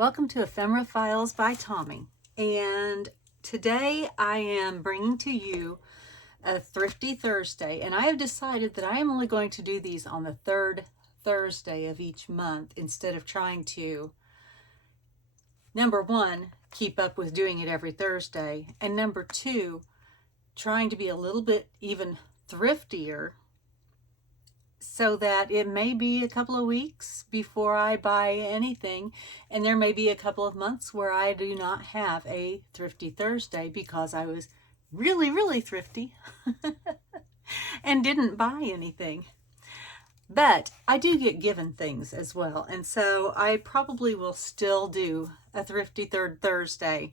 Welcome to Ephemera Files by Tommy, and today I am bringing to you a Thrifty Thursday, and I have decided that I am only going to do these on the third Thursday of each month instead of trying to, number one, keep up with doing it every Thursday, and number two, trying to be a little bit even thriftier so that it may be a couple of weeks before I buy anything, and there may be a couple of months where I do not have a Thrifty Thursday because I was really thrifty and didn't buy anything. But I do get given things as well, and so I probably will still do a Thrifty Third Thursday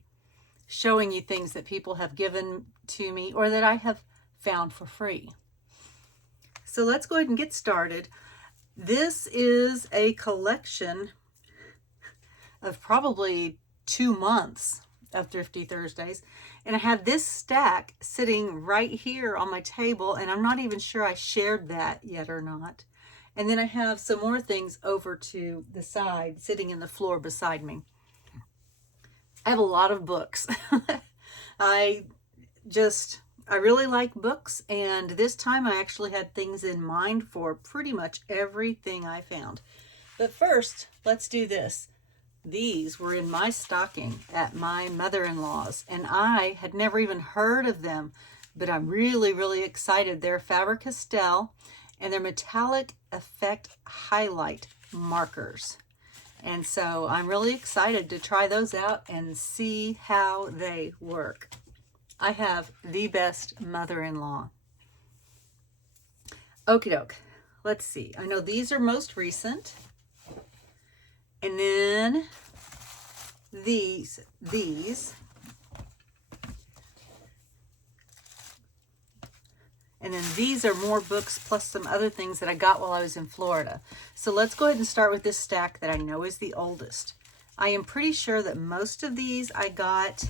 showing you things that people have given to me or that I have found for free. So let's go ahead and get started. This is a collection of probably 2 months of Thrifty Thursdays. And I have this stack sitting right here on my table, and I'm not even sure I shared that yet or not. And then I have some more things over to the side, sitting in the floor beside me. I have a lot of books. I really like books, and this time I actually had things in mind for pretty much everything I found. But first, let's do this. These were in my stocking at my mother-in-law's, and I had never even heard of them, but I'm really excited. They're Faber-Castell, and they're metallic effect highlight markers. And so I'm really excited to try those out and see how they work. I have the best mother-in-law. Okie doke. Let's see. I know these are most recent. And then these. And then these are more books plus some other things that I got while I was in Florida. So let's go ahead and start with this stack that I know is the oldest. I am pretty sure that most of these I got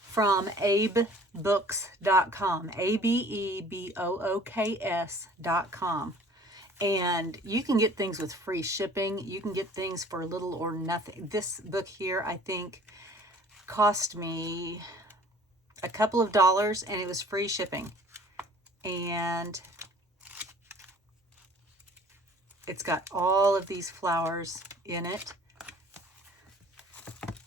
from abebooks.com, abebooks.com. And you can get things with free shipping. You can get things for little or nothing. This book here, I think, cost me a couple of dollars, and it was free shipping. And it's got all of these flowers in it.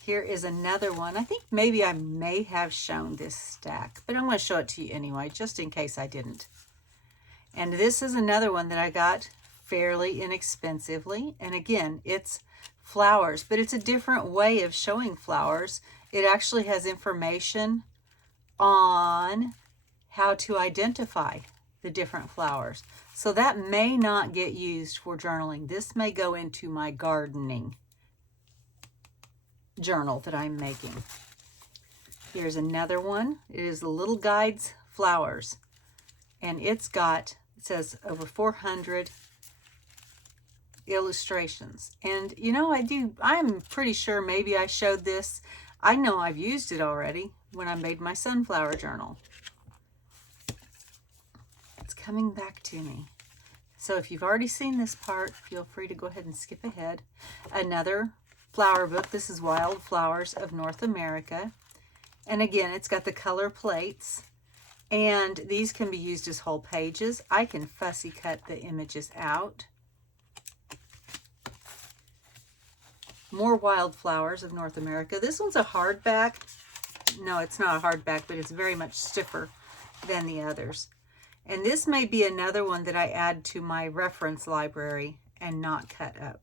Here is another one. I think maybe I may have shown this stack, but I'm going to show it to you anyway, just in case I didn't. And this is another one that I got fairly inexpensively. And again, it's flowers, but it's a different way of showing flowers. It actually has information on how to identify the different flowers. So that may not get used for journaling. This may go into my gardening journal that I'm making. Here's another one. It is the Little Guides Flowers, and it says over 400 illustrations. And you know, I'm pretty sure maybe I showed this. I know I've used it already when I made my sunflower journal. It's coming back to me. So if you've already seen this part, feel free to go ahead and skip ahead. Another flower book. This is Wild Flowers of North America. And again, it's got the color plates. And these can be used as whole pages. I can fussy cut the images out. More Wild Flowers of North America. This one's a hardback. No, it's not a hardback, but it's very much stiffer than the others. And this may be another one that I add to my reference library and not cut up.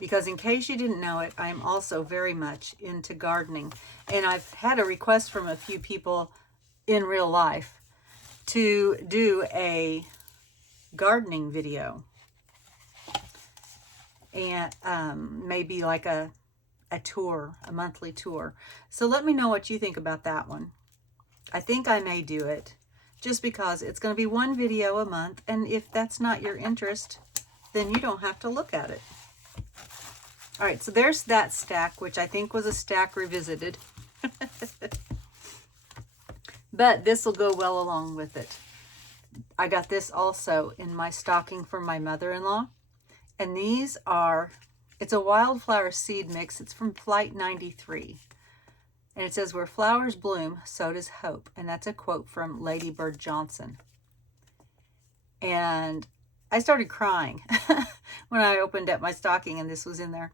Because in case you didn't know it, I'm also very much into gardening. And I've had a request from a few people in real life to do a gardening video. And maybe like a tour, a monthly tour. So let me know what you think about that one. I think I may do it just because it's going to be one video a month. And if that's not your interest, then you don't have to look at it. All right, so there's that stack, which I think was a stack revisited. But this will go well along with it. I got this also in my stocking for my mother-in-law. And these are, it's a wildflower seed mix. It's from Flight 93. And it says, where flowers bloom, so does hope. And that's a quote from Lady Bird Johnson. And I started crying when I opened up my stocking and this was in there.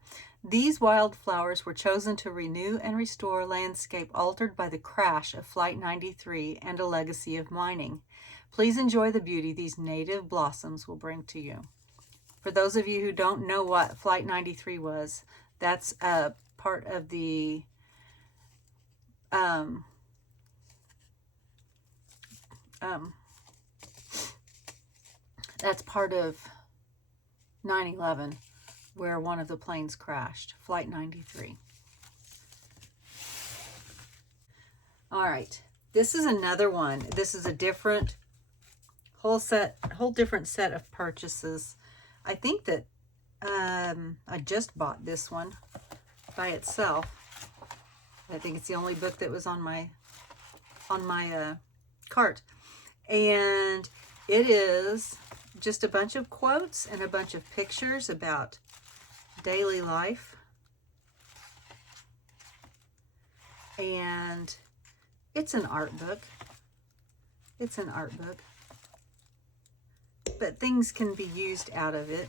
These wildflowers were chosen to renew and restore a landscape altered by the crash of Flight 93 and a legacy of mining. Please enjoy the beauty these native blossoms will bring to you. For those of you who don't know what Flight 93 was, that's a part of the that's part of 9/11, where one of the planes crashed, Flight 93. All right, this is another one. This is a different whole different set of purchases. I think that I just bought this one by itself. I think it's the only book that was on my cart, and it is just a bunch of quotes and a bunch of pictures about daily life. And it's an art book. It's an art book. But things can be used out of it.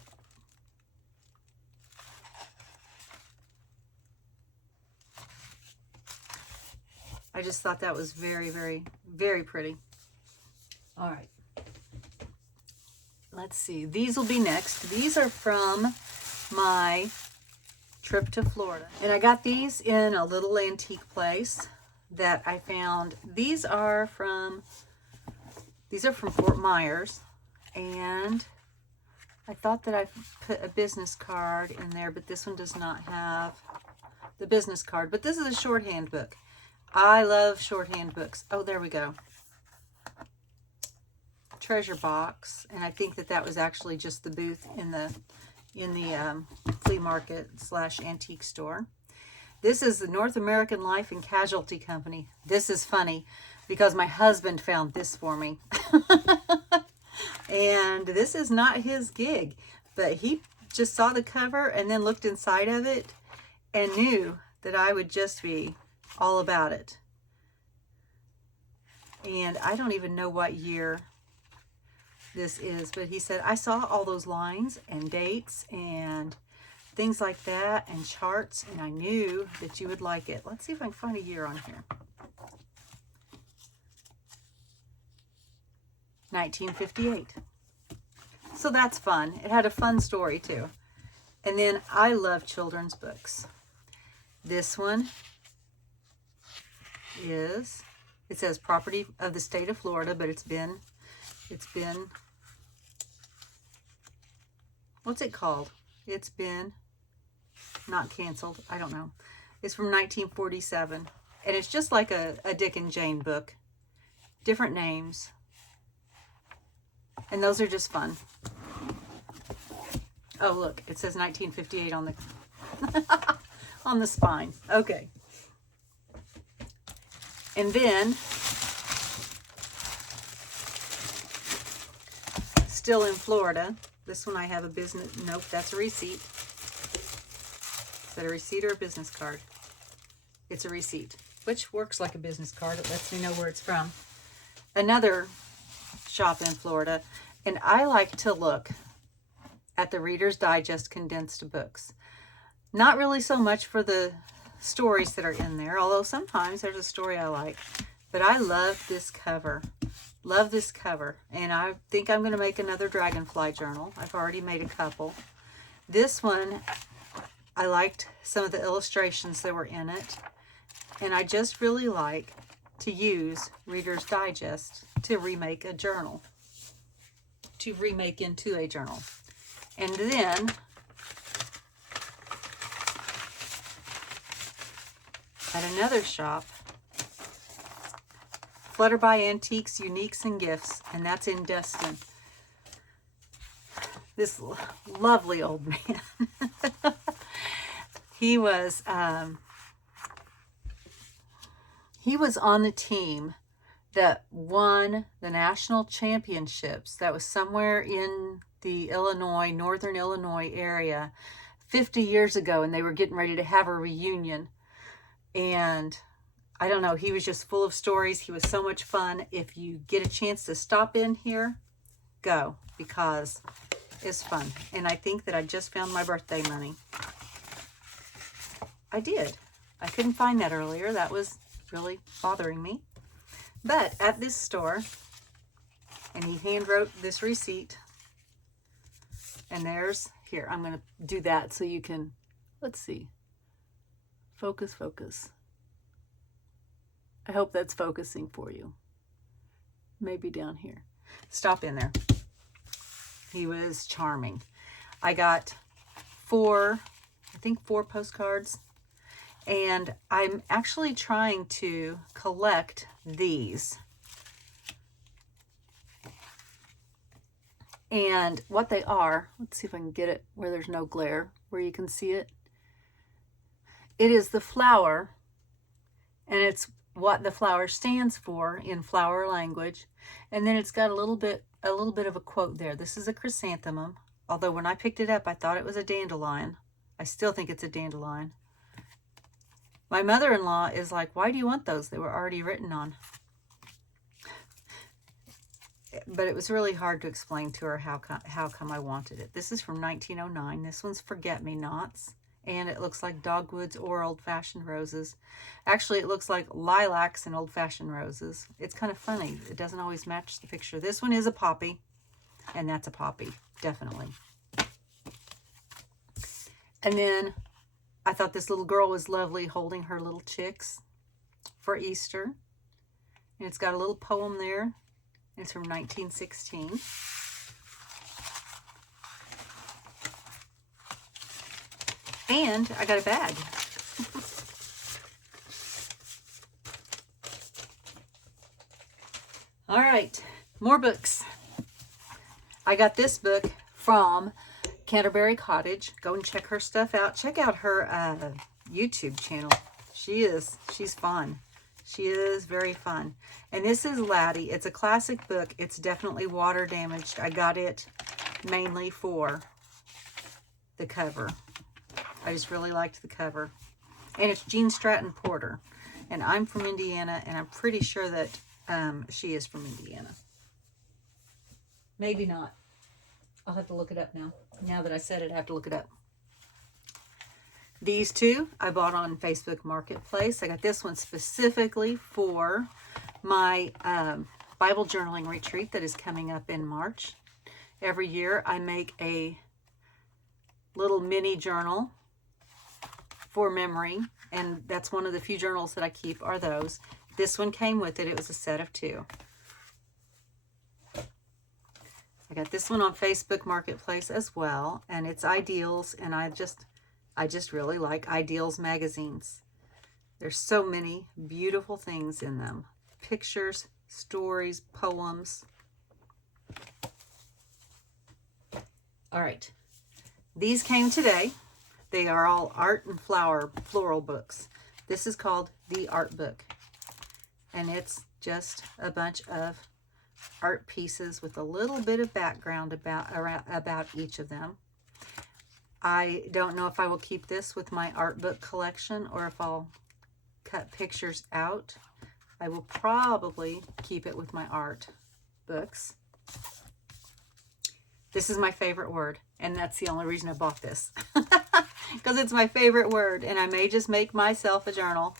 I just thought that was very, very, very pretty. All right. Let's see. These will be next. These are from my trip to Florida. And I got these in a little antique place that I found. These are from Fort Myers. And I thought that I put a business card in there, but this one does not have the business card. But this is a shorthand book. I love shorthand books. Oh, there we go. Treasure box, and I think that was actually just the booth in the flea market / antique store. This is the North American Life and Casualty Company. This is funny because my husband found this for me. And this is not his gig, but he just saw the cover and then looked inside of it and knew that I would just be all about it. And I don't even know what year this is, but he said, I saw all those lines and dates and things like that and charts, and I knew that you would like it. Let's see if I can find a year on here. 1958. So that's fun. It had a fun story too. And then I love children's books. This one is, it says property of the state of Florida, but it's been, what's it called? It's been not canceled. I don't know. It's from 1947. And it's just like a Dick and Jane book. Different names. And those are just fun. Oh, look, it says 1958 on the on the spine. Okay. And then, still in Florida, this one I have a business, nope, that's a receipt. Is that a receipt or a business card? It's a receipt, which works like a business card. It lets me know where it's from. Another shop in Florida, and I like to look at the Reader's Digest condensed books. Not really so much for the stories that are in there, although sometimes there's a story I like. But I love this cover. Love this cover. And I think I'm going to make another dragonfly journal. I've already made a couple. This one, I liked some of the illustrations that were in it. And I just really like to use Reader's Digest to remake a journal. To remake into a journal. And then at another shop, Flutterby Antiques, Uniques, and Gifts, and that's in Destin. This lovely old man. He was on the team that won the national championships. That was somewhere in the Illinois, northern Illinois area 50 years ago, and they were getting ready to have a reunion. And I don't know, he was just full of stories. He was so much fun. If you get a chance to stop in here, go, because it's fun. And I think that I just found my birthday money. I did. I couldn't find that earlier. That was really bothering me. But at this store, and he hand wrote this receipt. And there's, here, I'm going to do that so you can, let's see. Focus, focus. I hope that's focusing for you. Maybe down here. Stop in there. He was charming. I got four postcards. And I'm actually trying to collect these. And what they are, let's see if I can get it where there's no glare, where you can see it. It is the flower, and it's what the flower stands for in flower language. And then it's got a little bit of a quote there. This is a chrysanthemum, although when I picked it up, I thought it was a dandelion. I still think it's a dandelion. My mother-in-law is like, why do you want those? They were already written on. But it was really hard to explain to her how come I wanted it. This is from 1909. This one's Forget-Me-Nots. And it looks like dogwoods or old-fashioned roses. Actually, it looks like lilacs and old-fashioned roses. It's kind of funny. It doesn't always match the picture. This one is a poppy. And that's a poppy, definitely. And then I thought this little girl was lovely holding her little chicks for Easter. And it's got a little poem there. It's from 1916. And I got a bag. All right, more books. I got this book from Canterbury Cottage. Go and check her stuff out. Check out her YouTube channel. She's fun. She is very fun. And this is Laddie. It's a classic book. It's definitely water damaged. I got it mainly for the cover. I just really liked the cover. And it's Jean Stratton Porter. And I'm from Indiana, and I'm pretty sure that she is from Indiana. Maybe not. I'll have to look it up now. Now that I said it, I have to look it up. These two I bought on Facebook Marketplace. I got this one specifically for my Bible journaling retreat that is coming up in March. Every year I make a little mini journal for memory, and that's one of the few journals that I keep are those. This one came with it. It was a set of two. I got this one on Facebook Marketplace as well, and it's Ideals, and I just really like Ideals magazines. There's so many beautiful things in them. Pictures, stories, poems. All right. These came today. They are all art and floral books. This is called The Art Book. And it's just a bunch of art pieces with a little bit of background about each of them. I don't know if I will keep this with my art book collection or if I'll cut pictures out. I will probably keep it with my art books. This is my favorite word, and that's the only reason I bought this. Because it's my favorite word, and I may just make myself a journal.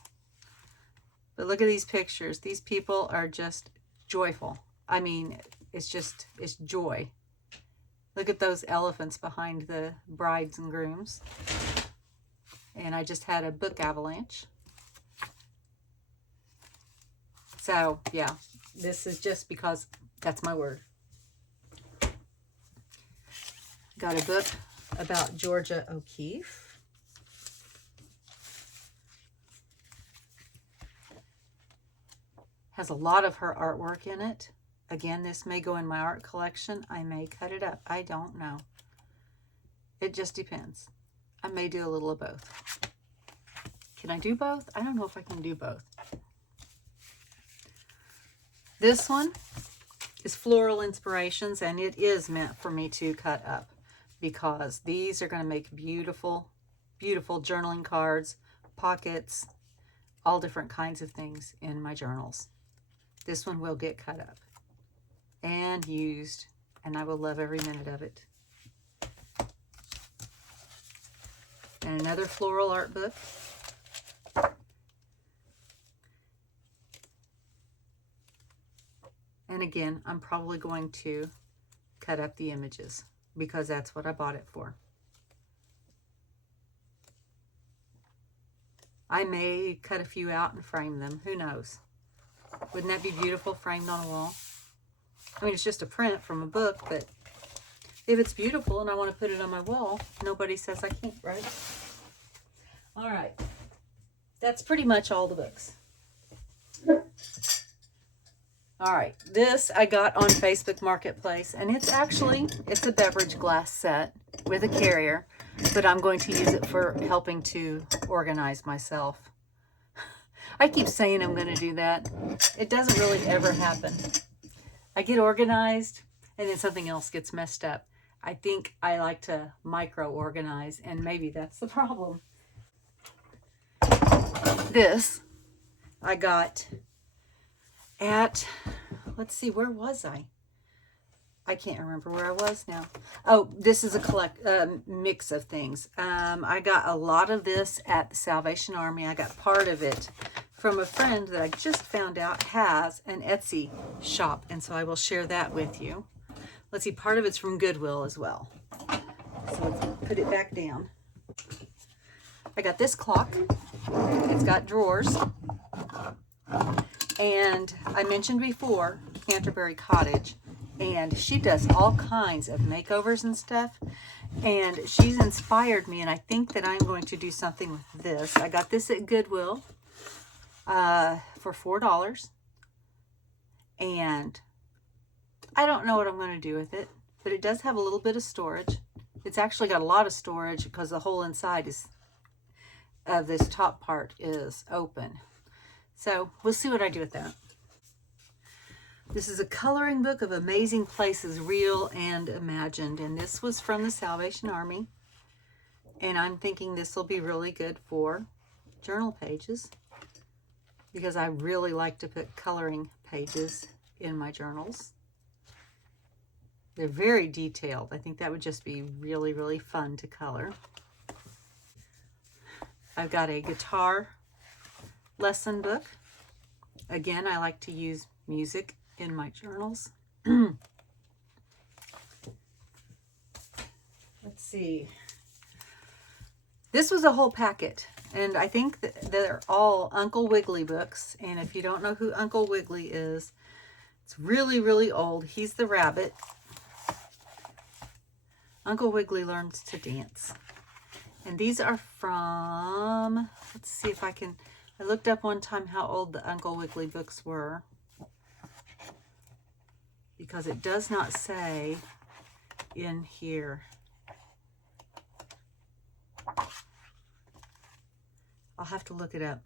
But look at these pictures. These people are just joyful. I mean, it's joy. Look at those elephants behind the brides and grooms. And I just had a book avalanche. So, yeah, this is just because that's my word. Got a book about Georgia O'Keeffe. Has a lot of her artwork in it. Again, this may go in my art collection. I may cut it up. I don't know. It just depends. I may do a little of both. Can I do both? I don't know if I can do both. This one is Floral Inspirations, and it is meant for me to cut up because these are going to make beautiful, beautiful journaling cards, pockets, all different kinds of things in my journals. This one will get cut up and used, and I will love every minute of it. And another floral art book. And again, I'm probably going to cut up the images because that's what I bought it for. I may cut a few out and frame them. Who knows? Wouldn't that be beautiful framed on a wall? I mean, it's just a print from a book, but if it's beautiful and I want to put it on my wall, nobody says I can't, right? All right. That's pretty much all the books. All right, this I got on Facebook Marketplace, and it's a beverage glass set with a carrier, but I'm going to use it for helping to organize myself. I keep saying I'm going to do that. It doesn't really ever happen. I get organized, and then something else gets messed up. I think I like to micro-organize, and maybe that's the problem. This I got at, let's see, where was I? I can't remember where I was now. Oh, this is a mix of things. I got a lot of this at the Salvation Army. I got part of it from a friend that I just found out has an Etsy shop, and so I will share that with you. Let's see, part of it's from Goodwill as well. So let's put it back down. I got this clock. It's got drawers. And I mentioned before Canterbury Cottage, and she does all kinds of makeovers and stuff, and she's inspired me, and I think that I'm going to do something with this. I got this at Goodwill for $4, and I don't know what I'm going to do with it, but it does have a little bit of storage. It's actually got a lot of storage because the whole inside of this top part is open. So we'll see what I do with that. This is a coloring book of amazing places, real and imagined. And this was from the Salvation Army. And I'm thinking this will be really good for journal pages because I really like to put coloring pages in my journals. They're very detailed. I think that would just be really, really fun to color. I've got a guitar lesson book. Again, I like to use music in my journals. Let's see. This was a whole packet, and I think that they're all Uncle Wiggily books. And if you don't know who Uncle Wiggily is, it's really, really old. He's the rabbit. Uncle Wiggily learns to dance. And these are from, let's see if I can, I looked up one time how old the Uncle Wiggily books were, because it does not say in here. I'll have to look it up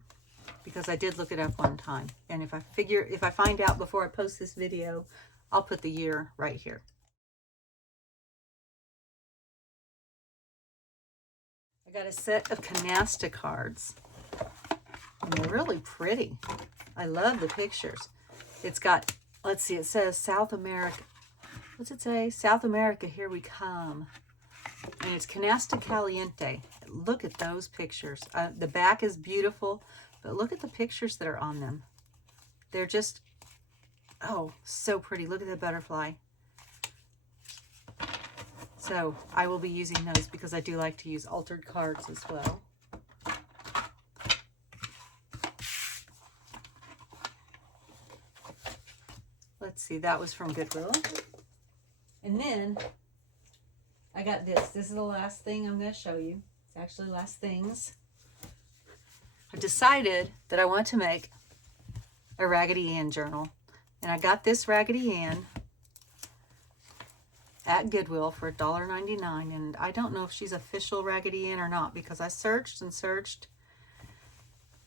because I did look it up one time. And if I find out before I post this video, I'll put the year right here. I got a set of canasta cards, and they're really pretty. I love the pictures. It's got, let's see, it says South America. What's it say? South America, here we come. And it's canasta caliente. Look at those pictures. The back is beautiful, but look at the pictures that are on them. They're just, oh, so pretty. Look at the butterfly. So I will be using those because I do like to use altered cards as well. Let's see, that was from Goodwill. And then I got this. This is the last thing I'm going to show you. It's actually last things. I decided that I want to make a Raggedy Ann journal. And I got this Raggedy Ann at Goodwill for $1.99, and I don't know if she's official Raggedy Ann or not because I searched and searched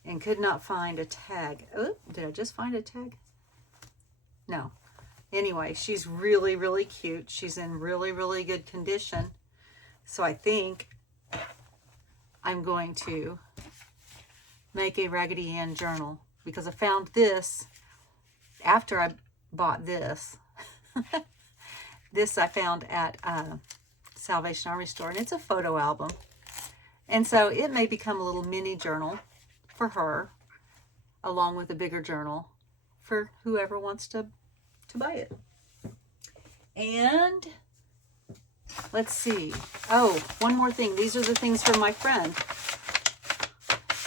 and could not find a tag. Oh, did I just find a tag? No. Anyway, she's really, really cute. She's in really, really good condition. So I think I'm going to make a Raggedy Ann journal because I found this after I bought this. This I found at Salvation Army store, and it's a photo album. And so it may become a little mini journal for her, along with a bigger journal for whoever wants to buy it. And let's see. Oh, one more thing. These are the things from my friend.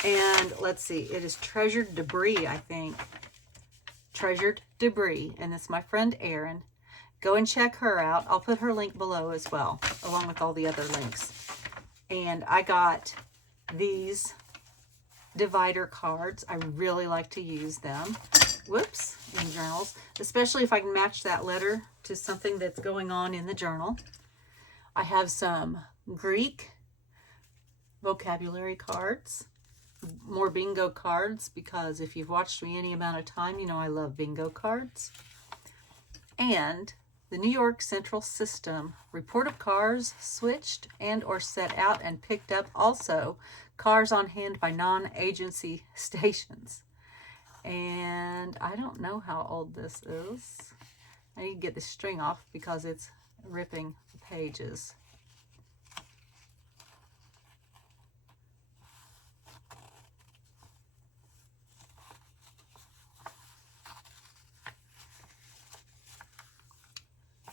And let's see. It is Treasured Debris, I think. Treasured Debris. And it's my friend Erin. Go and check her out. I'll put her link below as well, along with all the other links. And I got these divider cards. I really like to use them. Whoops, in journals, especially if I can match that letter to something that's going on in the journal. I have some Greek vocabulary cards, more bingo cards, because if you've watched me any amount of time, you know I love bingo cards. And the New York Central System report of cars switched and or set out and picked up, also cars on hand by non-agency stations. And I don't know how old this is. I need to get the string off because it's ripping the pages.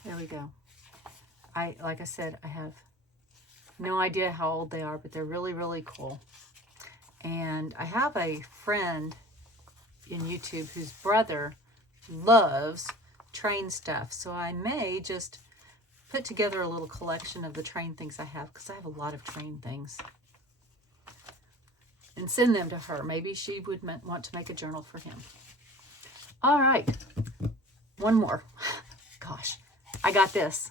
There we go. Like I said, I have no idea how old they are, but they're really, really cool. And I have a friend in YouTube whose brother loves train stuff, so I may just put together a little collection of the train things I have, because I have a lot of train things, and send them to her. Maybe she would want to make a journal for him. All right, one more. Gosh, I got this.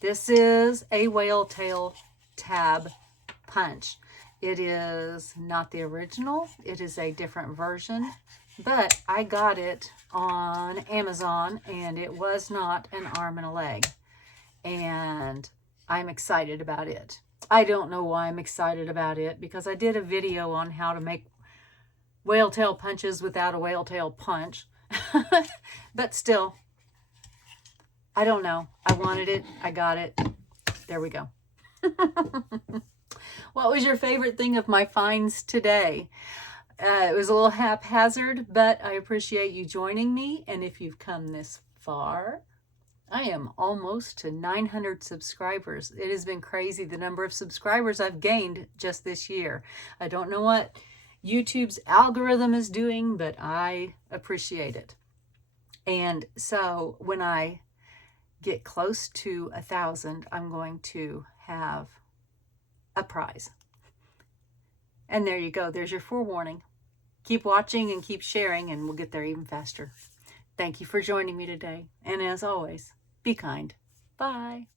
This is a whale tail tab punch. It is not the original. It is a different version. But I got it on Amazon, and it was not an arm and a leg. And I'm excited about it. I don't know why I'm excited about it, because I did a video on how to make whale tail punches without a whale tail punch. But still, I don't know. I wanted it. I got it. There we go. What was your favorite thing of my finds today? It was a little haphazard, but I appreciate you joining me. And if you've come this far, I am almost to 900 subscribers. It has been crazy, the number of subscribers I've gained just this year. I don't know what YouTube's algorithm is doing, but I appreciate it. And so when I get close to 1,000, I'm going to have a prize. And there you go. There's your forewarning. Keep watching and keep sharing, and we'll get there even faster. Thank you for joining me today. And as always, be kind. Bye.